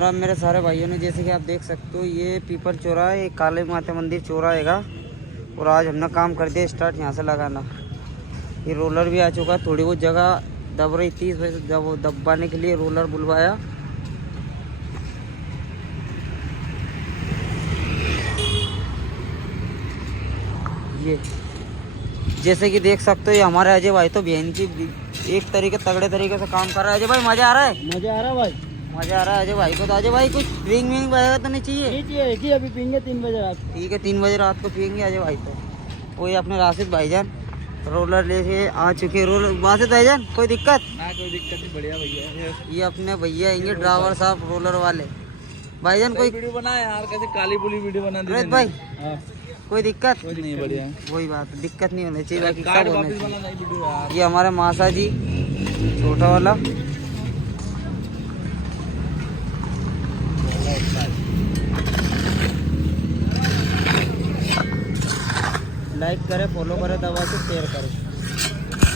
राम मेरे सारे भाइयों ने, जैसे कि आप देख सकते हो ये पीपल चौराहा है, काली माता मंदिर चौराहेगा। और आज हमने काम कर दिया स्टार्ट यहाँ से लगाना। ये रोलर भी आ चुका है, थोड़ी बहुत जगह दब रही थी, इस वजह से जब वो दबाने के लिए रोलर बुलवाया। ये जैसे कि देख सकते हो ये हमारे अजय भाई तो बहन की एक तरीके तगड़े तरीके से काम कर रहा है। अजय भाई मजा आ रहा है? मजा आ रहा है भाई, मजा आ रहा है अजय भाई को। तो अजय भाई कुछ ड्रिंक विंक वगैरह तो नहीं चाहिए? नहीं चाहिए, एक ही अभी पीएंगे 3 बजे रात। ठीक है, 3 बजे रात को पियेंगे अजय भाई। तो कोई अपने राशिद भाईजान रोलर लेके आ चुके हैं। रोलर वासिद भाईजान कोई दिक्कत? ना कोई दिक्कत नहीं, बढ़िया भैया। ये अपने भैया आएंगे ड्राइवर साहब रोलर वाले। भाईजान कोई वीडियो बना यार, कैसे काली पुली वीडियो बना दी रोहित भाई हाँ। कोई दिक्कत? कोई नहीं, बढ़िया। वही बात, दिक्कत नहीं होनी चाहिए, बाकी कार्ड सब होना वापस चाहिए। बना नई वीडियो यार। ये हमारे मासा जी छोटा वाला। लाइक करे, फॉलो करे, दबा के शेयर करे।